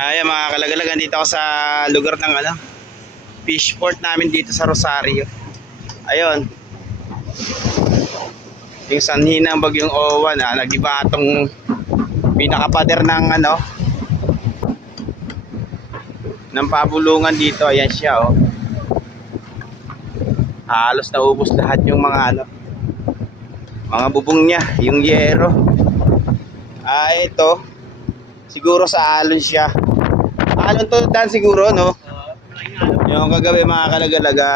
Ayan mga kalagalag, dito ako sa lugar ng fish port namin dito sa Rosario. Ayun. Yung sanhi ng bagyong Owan, nagiba itong pinakapader ng ng pabulungan dito. Ayan siya, oh. Halos naubos lahat yung mga mga bubong niya, yung yero. Ito siguro sa alon siya. Alon to dan siguro, no? Yung kagabi mga kalagalaga,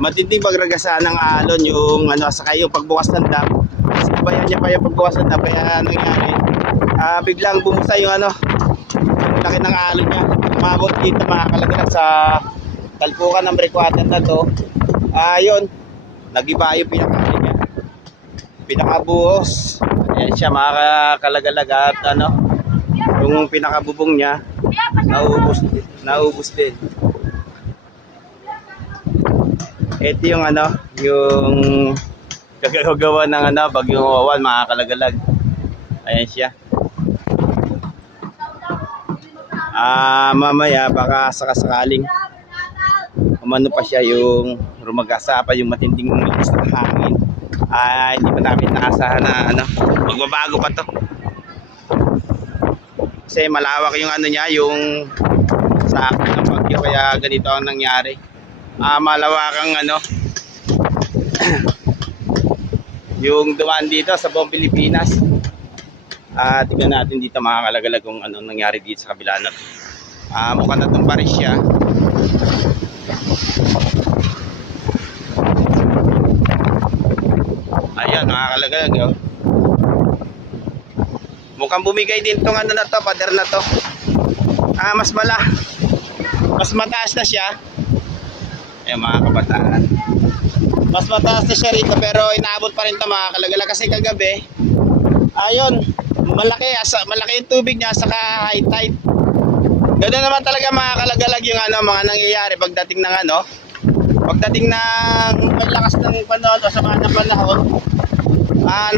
matinding pagragasa ng alon yung saka yung pagbukas ng dam. Sabayan niya pa yung pagbukas ng dam, kaya nangyari biglang bumusa yung laki ng alon niya. Umabot dito mga kalagalaga sa talpukan ng breakwater na to. Ayun, nagiba yung pinaka niya, pinakabuhos. Ayan siya mga kalagalaga, at yung pinakabubong niya naubos din. Ito yung yung gagawa ng bagyong Owan mga kalagalag. Ayan siya. Mamaya baka sakasakaling umano pa siya, yung rumagasa pa yung matinding lakas ng hangin. Hindi pa namin naasahan na magbabago pa to. Kasi malawak yung niya, yung sakit ng bagyo, kaya ganito ang nangyari. Malawakang yung dumaan dito sa buong Pilipinas. Tignan natin dito mga kalagalag kung anong nangyari dito sa kabila na to. Mukha na itong paris siya. Ayan mga kalagalag, oh. Mukhang bumigay din itong na to, pader na to. Mas mataas na siya. Ayan mga kabataan, mas mataas na siya rito, pero inaabot pa rin ito mga kalagala. Kasi kagabi, ayun, malaki yung tubig niya, saka high tide. Ganoon naman talaga mga kalagalag yung mga nangyayari pagdating ng malakas ng panahon o sama ng panahon.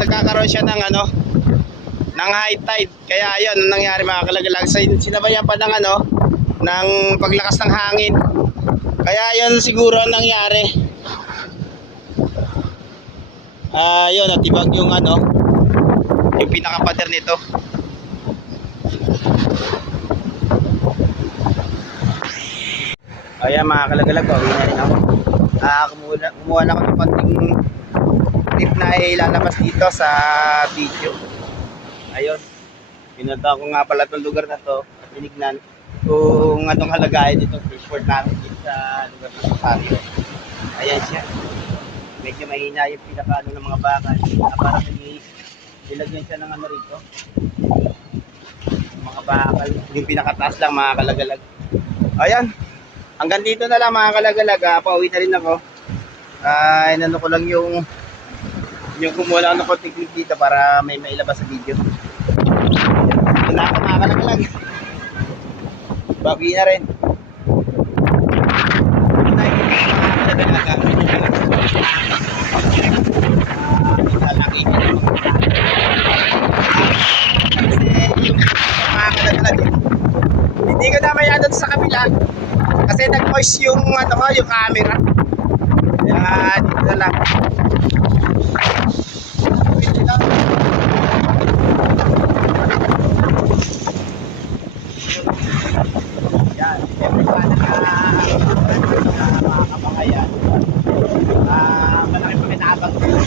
Nagkakaroon siya ng ng high tide. Kaya ayun ang nangyari mga kalagalag. Sinabayan pa ng ng paglakas ng hangin. Kaya yun siguro ang nangyari. Yun, natibag yung yung pinakapader nito. Ayan mga kalagalag, uwi na rin ako. Kumuha na ako ng konting tip na ilalabas dito sa video. Ayun, pinunta ko nga pala itong lugar na to at tinignan kung anong halagayan dito fish port namin dito sa lugar ng Rosario. Ayan siya. Medyo mahina yung pinaka ng mga bakal. Parang nilagyan siya ng rito. Mga bakal. Yung pinakataas lang mga kalagalag. Ayan. Hanggang dito na lang mga kalagalag. Pauwi na rin ako. Inano ko lang yung kumuha lang ng konting clip dito para may mailabas sa video. Ito na ako mga kalagalag. Bawi na rin. Hindi ko na mayanod sa kabila kasi nag-moist yung yung camera. Kaya dito na lang. Yan, siyempre pa na mga kabangayan. Malaki pa kinabang din.